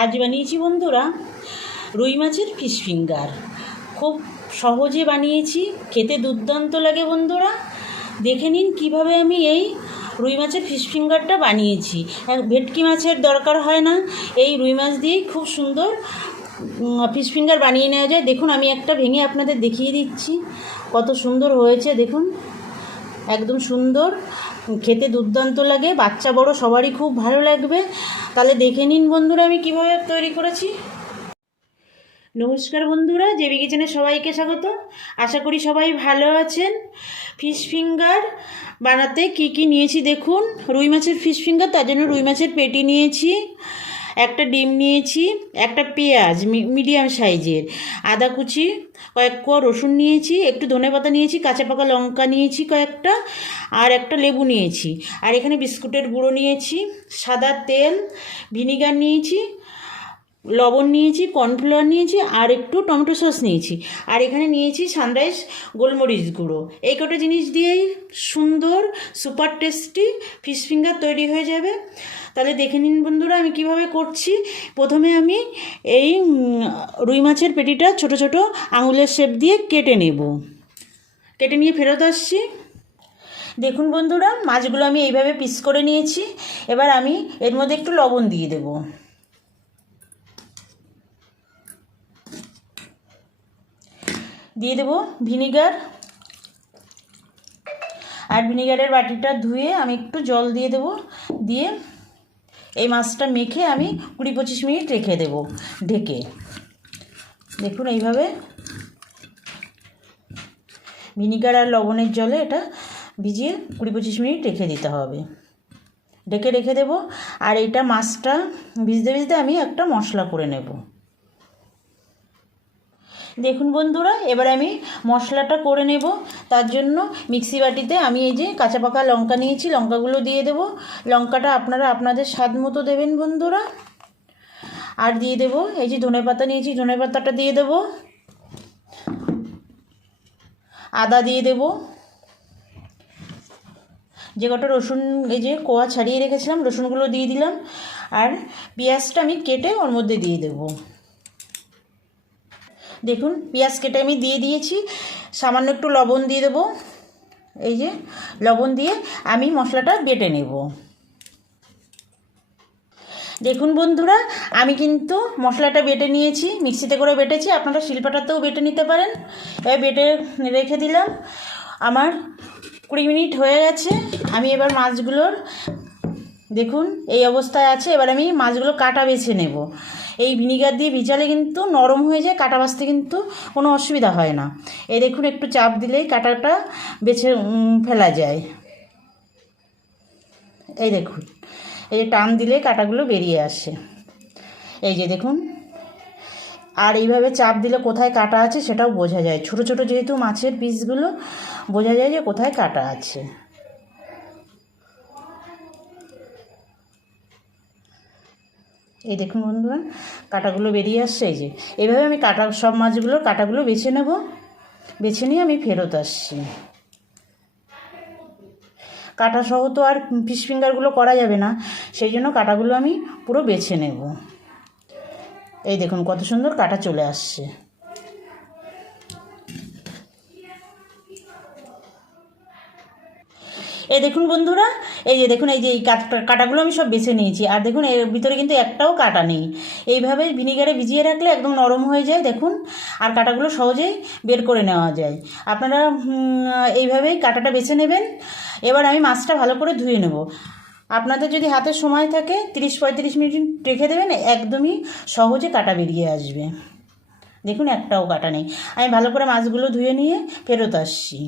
আজ বানিয়েছি বন্ধুরা রুই মাছের ফিশ ফিঙ্গার। খুব সহজে বানিয়েছি, খেতে দুর্দান্ত লাগে বন্ধুরা। দেখে নিন কীভাবে আমি এই রুই মাছের ফিশ ফিঙ্গারটা বানিয়েছি। ভেটকি মাছের দরকার হয় না, এই রুই মাছ দিয়েই খুব সুন্দর ফিশ ফিঙ্গার বানিয়ে নেওয়া যায়। দেখুন আমি একটা ভেঙে আপনাদের দেখিয়ে দিচ্ছি কত সুন্দর হয়েছে। দেখুন একদম সুন্দর, খেতে দুর্দান্ত লাগে, বাচ্চা বড় সবারই খুব ভালো লাগবে। তাহলে দেখে নিন বন্ধুরা আমি কিভাবে তৈরি করেছি। নমস্কার বন্ধুরা, জেবি কিচেনে সবাইকে স্বাগত। আশা করি সবাই ভালো আছেন। ফিশ ফিঙ্গার বানাতে কি কি নিয়েছি দেখুন। রুই মাছের ফিশ ফিঙ্গার, তার জন্য রুই মাছের পেটি নিয়েছি, একটা ডিম নিয়েছি, একটা পেঁয়াজ মিডিয়াম সাইজের, আদা কুচি, কয়েক কোয়া রসুন নিয়েছি, একটু ধনেপাতা নিয়েছি, কাঁচা পাকা লঙ্কা নিয়েছি কয়েকটা, আর একটা লেবু নিয়েছি। আর এখানে বিস্কুটের গুঁড়ো নিয়েছি, সাদা তেল, ভিনিগার নিয়েছি, লবণ নিয়েছি, কর্নফ্লাওয়ার নিয়েছি, আর একটু টমেটো সস নিয়েছি। আর এখানে নিয়েছি সানরাইজ গোলমরিচ গুঁড়ো। এই কটা জিনিস দিয়েই সুন্দর সুপার টেস্টি ফিশ ফিঙ্গার তৈরি হয়ে যাবে। তাহলে দেখে নিন বন্ধুরা আমি কিভাবে করছি। প্রথমে আমি এই রুই মাছের পেটিটা ছোট ছোট আঙুলের শেপ দিয়ে কেটে নেব। কেটে নিয়ে ফেরত আসছি। দেখুন বন্ধুরা মাছগুলো আমি এইভাবে পিস করে নিয়েছি। এবার আমি এর মধ্যে একটু লবণ দিয়ে দেব। দিয়ে দেব ভিনিগার, আর ভিনিগারের বাটিটা ধুয়ে আমি একটু জল দিয়ে দেব। দিয়ে এই মাছটা মেখে আমি 20-25 মিনিট রেখে দেব ঢেকে। দেখুন এইভাবে ভিনিগার আর লবণের জলে এটা ভিজিয়ে 20-25 মিনিট রেখে দিতে হবে। ঢেকে রেখে দেব। আর এইটা মাছটা ভিজতে ভিজতে আমি একটা মশলা করে নেব। দেখুন বন্ধুরা এবার আমি মশলাটা করে নেব। তার জন্য মিক্সি বাটিতে আমি এই যে কাঁচা পাকা লঙ্কা নিয়েছি, লঙ্কাগুলো দিয়ে দেব। লঙ্কাটা আপনারা আপনাদের স্বাদ মতো দেবেন বন্ধুরা। আর দিয়ে দেব এই যে ধনেপাতা নিয়েছি, ধনেপাতাটা দিয়ে দেব। আদা দিয়ে দেব। যে কটা রসুন এই যে কোয়া ছাড়িয়ে রেখেছিলাম রসুনগুলো দিয়ে দিলাম। আর পেঁয়াজটা আমি কেটে ওর মধ্যে দিয়ে দেব। দেখুন পেঁয়াজ কেটে আমি দিয়ে দিয়েছি। সামান্য একটু লবণ দিয়ে দেবো। এই যে লবণ দিয়ে আমি মশলাটা বেটে নেব। দেখুন বন্ধুরা আমি কিন্তু মশলাটা বেটে নিয়েছি, মিক্সিতে করে বেটেছি, আপনারা শিলপাটাতেও বেটে নিতে পারেন। এবার বেটে রেখে দিলাম। আমার 20 মিনিট হয়ে গেছে। আমি এবার মাছগুলোর দেখুন এই অবস্থায় আছে। এবার আমি মাছগুলো কাটা বেছে নেব। এই ভিনিগার দিয়ে ভিজালে কিন্তু নরম হয়ে যায়, কাটা বাছতে কিন্তু কোনো অসুবিধা হয় না। এই দেখুন একটু চাপ দিলেই কাটাটা বেছে ফেলা যায়। এই দেখুন এই যে টান দিলে কাটাগুলো বেরিয়ে আসে। এই যে দেখুন, আর এইভাবে চাপ দিলে কোথায় কাটা আছে সেটাও বোঝা যায়। ছোট ছোট যেহেতু মাছের পিসগুলো, বোঝা যায় যে কোথায় কাটা আছে। এই দেখুন বন্ধুরা কাটাগুলো বেরিয়ে আসছে। এই যে এইভাবে আমি সব মাছগুলোর কাটাগুলো বেছে নেব। বেছে নিয়ে আমি ফেরত আসছি। কাটা সহ তো আর ফিশ ফিঙ্গারগুলো করা যাবে না, সেই জন্য কাটাগুলো আমি পুরো বেছে নেব। এই দেখুন কত সুন্দর কাটা চলে আসছে। এই দেখুন বন্ধুরা এই যে দেখুন এই যে এই কাটাগুলো আমি সব বেছে নিয়েছি। আর দেখুন এর ভিতরে কিন্তু একটাও কাটা নেই। এইভাবে ভিনিগারে ভিজিয়ে রাখলে একদম নরম হয়ে যায় দেখুন। আর কাটাগুলো সহজেই বের করে নেওয়া যায়। আপনারা এইভাবেই কাটাটা বেছে নেবেন। এবার আমি মাছটা ভালো করে ধুয়ে নেব। আপনাদের যদি হাতে সময় থাকে 30-35 মিনিট রেখে দেবেন, একদমই সহজে কাটা বেরিয়ে আসবে। দেখুন একটাও কাটা নেই। আমি ভালো করে মাছগুলো ধুয়ে নিয়ে ফেরত আসছি।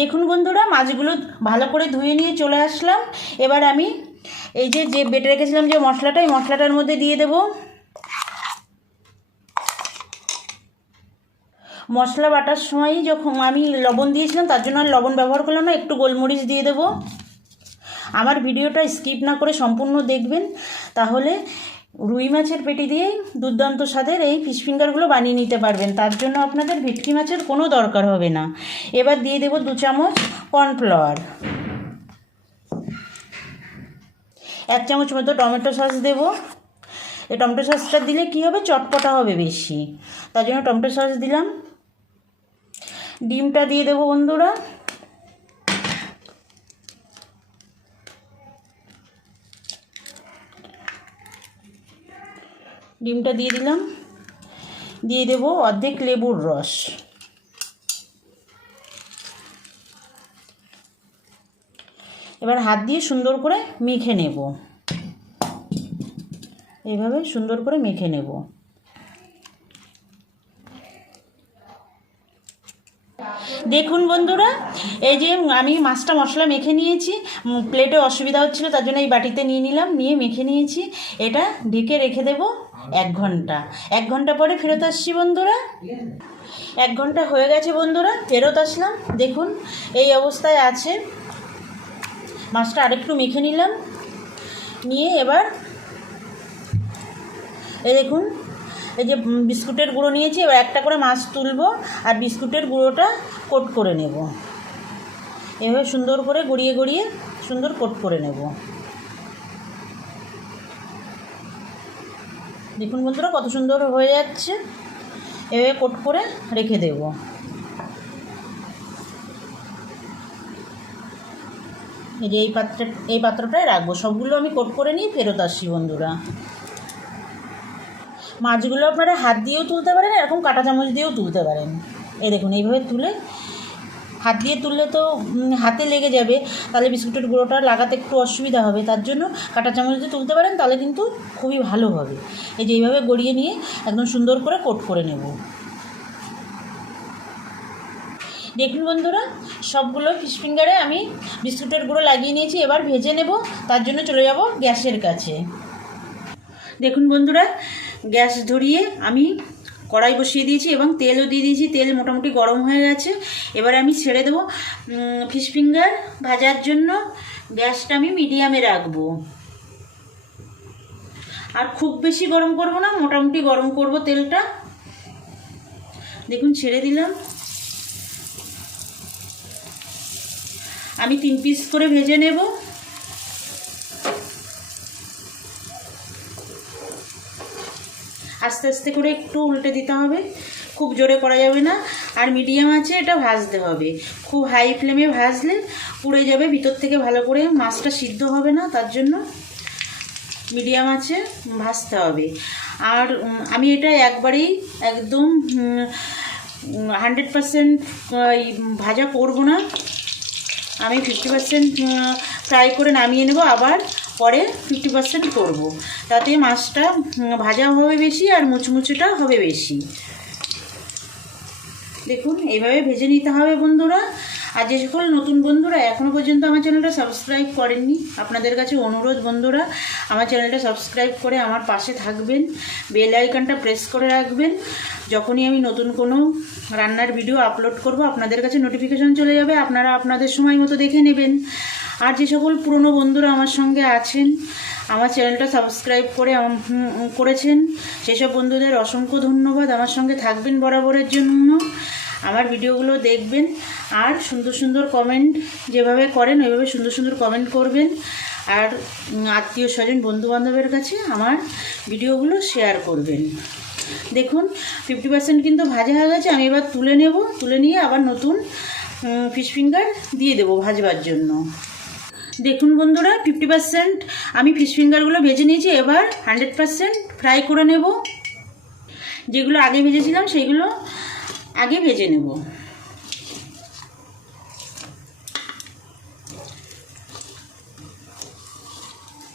দেখুন বন্ধুরা মাছগুলো ভালো করে ধুয়ে নিয়ে চলে আসলাম। এবার আমি এই যে বেটে রেখেছিলাম যে মশলাটা, এই মশলাটার মধ্যে দিয়ে দেব। মশলা বাটার সময়ই যখন আমি লবণ দিয়েছিলাম, তার জন্য আর লবণ ব্যবহার করলাম না, একটু গোলমরিচ দিয়ে দেব। আমার ভিডিওটা স্কিপ না করে সম্পূর্ণ দেখবেন, তাহলে রুই মাছের পেটি দিয়েই দুর্দান্ত স্বাদের এই ফিশ ফিঙ্গারগুলো বানিয়ে নিতে পারবেন। তার জন্য আপনাদের ভেটকি মাছের কোনো দরকার হবে না। এবার দিয়ে দেব 2 চামচ কর্নফ্লাওয়ার, 1 চামচ মতো টমেটো সস দেব, এই টমেটো সসটা দিলে কী হবে, চটপটা হবে বেশি, তার জন্য টমেটো সস দিলাম। ডিমটা দিয়ে দেবো বন্ধুরা। ডিমটা দিয়ে দিলাম, দিয়ে দেবো অর্ধেক লেবুর রস। এবার হাত দিয়ে সুন্দর করে মেখে নেব, এইভাবে সুন্দর করে মেখে নেব। দেখুন বন্ধুরা, এই যে আমি মাছটা মশলা মেখে নিয়েছি, প্লেটে অসুবিধা হচ্ছিলো তার জন্য এই বাটিতে নিয়ে নিলাম, নিয়ে মেখে নিয়েছি। এটা ঢেকে রেখে দেব 1 ঘন্টা। 1 ঘন্টা পরে ফেরত আসছি বন্ধুরা। 1 ঘন্টা হয়ে গেছে বন্ধুরা, ফেরত আসলাম। দেখুন এই অবস্থায় আছে। মাছটা আরেকটু মেখে নিলাম, নিয়ে এবার এই দেখুন এই যে বিস্কুটের গুঁড়ো নিয়েছি, এবার একটা করে মাছ তুলবো আর বিস্কুটের গুঁড়োটা কোট করে নেব। এভাবে সুন্দর করে গড়িয়ে গড়িয়ে সুন্দর কোট করে নেব। দেখুন বন্ধুরা কত সুন্দর হয়ে যাচ্ছে। এভাবে কোট করে রেখে দেব। এই যে এই পাত্রটায় রাখবো। সবগুলো আমি কোট করে নিয়ে ফেরত আসছি বন্ধুরা। মাছগুলো আপনারা হাত দিয়েও তুলতে পারেন, এরকম কাঁটা চামচ দিয়েও তুলতে পারেন। এই দেখুন এইভাবে তুলে, হাত দিয়ে তুললে তো হাতে লেগে যাবে, তাহলে বিস্কুটের গুঁড়োটা লাগাতে একটু অসুবিধা হবে, তার জন্য কাঁটা চামচ দিয়ে তুলতে পারেন, তাহলে কিন্তু খুবই ভালো হবে। এই যে এইভাবে গড়িয়ে নিয়ে একদম সুন্দর করে কোট করে নেব। দেখুন বন্ধুরা সবগুলো ফিশ ফিঙ্গারে আমি বিস্কুটের গুঁড়ো লাগিয়ে নিয়েছি। এবার ভেজে নেব, তার জন্য চলে যাব গ্যাসের কাছে। দেখুন বন্ধুরা গ্যাস ধরিয়ে আমি কড়াই বসিয়ে দিয়েছি এবং তেলও দিয়ে দিয়েছি। তেল মোটামুটি গরম হয়ে গেছে। এবারে আমি ছেড়ে দেবো ফিশ ফিঙ্গার ভাজার জন্য। গ্যাসটা আমি মিডিয়ামে রাখবো, আর খুব বেশি গরম করব না, মোটামুটি গরম করব তেলটা। দেখুন ছেড়ে দিলাম। আমি 3 পিস করে ভেজে নেব। আস্তে আস্তে করে একটু উল্টে দিতে হবে, খুব জোরে করা যাবে না। আর মিডিয়াম আছে এটা ভাজতে হবে। খুব হাই ফ্লেমে ভাজলে পুড়ে যাবে, ভিতর থেকে ভালো করে মাছটা সিদ্ধ হবে না, তার জন্য মিডিয়াম আছে ভাজতে হবে। আর আমি এটা একবারেই একদম 100% ভাজা করব না। আমি 50% ফ্রাই করে নামিয়ে নেব, আবার পরে 50% করব, তাতে মাছটা ভাজা হবে বেশি আর মুচমুচেটা হবে বেশি। দেখুন এইভাবে ভেজে নিতে হবে বন্ধুরা। আর যে সকল নতুন বন্ধুরা এখনও পর্যন্ত আমার চ্যানেলটা সাবস্ক্রাইব করেননি, আপনাদের কাছে অনুরোধ বন্ধুরা আমার চ্যানেলটা সাবস্ক্রাইব করে আমার পাশে থাকবেন, বেল আইকনটা প্রেস করে রাখবেন। যখনই আমি নতুন কোনো রান্নার ভিডিও আপলোড করব আপনাদের কাছে নোটিফিকেশন চলে যাবে, আপনারা আপনাদের সময় মতো দেখে নেবেন। আর যে সকল পুরনো বন্ধুরা আমার সঙ্গে আছেন, আমার চ্যানেলটা সাবস্ক্রাইব করেছেন, সেসব বন্ধুদের অসংখ্য ধন্যবাদ। আমার সঙ্গে থাকবেন বরাবরের জন্য, আমার ভিডিওগুলো দেখবেন, আর সুন্দর সুন্দর কমেন্ট যেভাবে করেন ওইভাবে সুন্দর সুন্দর কমেন্ট করবেন। আর আত্মীয় স্বজন বন্ধুবান্ধবের কাছে আমার ভিডিওগুলো শেয়ার করবেন। দেখুন 50% কিন্তু ভাজা হয়ে গেছে। আমি এবার তুলে নেব, তুলে নিয়ে আবার নতুন ফিশ ফিঙ্গার দিয়ে দেবো ভাজবার জন্য। দেখুন বন্ধুরা 50% আমি ফিশ ফিঙ্গারগুলো ভেজে নিয়েছি। এবার 100% ফ্রাই করে নেব। যেগুলো আগে ভেজেছিলাম সেইগুলো আগে ভেজে নেব।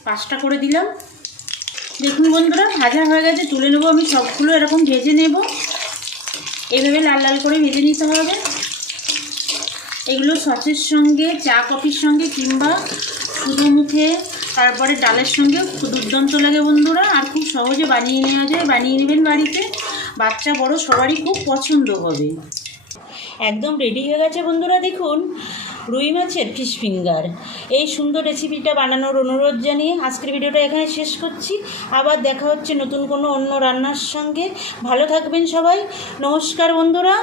পাঁচটা করে দিলাম। দেখুন বন্ধুরা ভাজা হয়ে গেছে, তুলে নেব। আমি সবগুলো এরকম ভেজে নেব, এইভাবে লাল লাল করে ভেজে নিতে হবে। এগুলো সসের সঙ্গে, চা কফির সঙ্গে, কিংবা শুধু মুখে, তারপরে ডালের সঙ্গে খুব দুর্দান্ত লাগে বন্ধুরা। আর খুব সহজে বানিয়ে নেওয়া যায়, বানিয়ে নেবেন বাড়িতে, বাচ্চা বড় সবারই খুব পছন্দ হবে। একদম রেডি হয়ে গেছে বন্ধুরা। দেখুন রুই মাছের ফিশ ফিঙ্গার। এই সুন্দর রেসিপিটা বানানোর অনুরোধ জানিয়ে আজকের ভিডিওটা এখানে শেষ করছি। আবার দেখা হচ্ছে নতুন কোনো অন্য রান্নার সঙ্গে। ভালো থাকবেন সবাই। নমস্কার বন্ধুরা।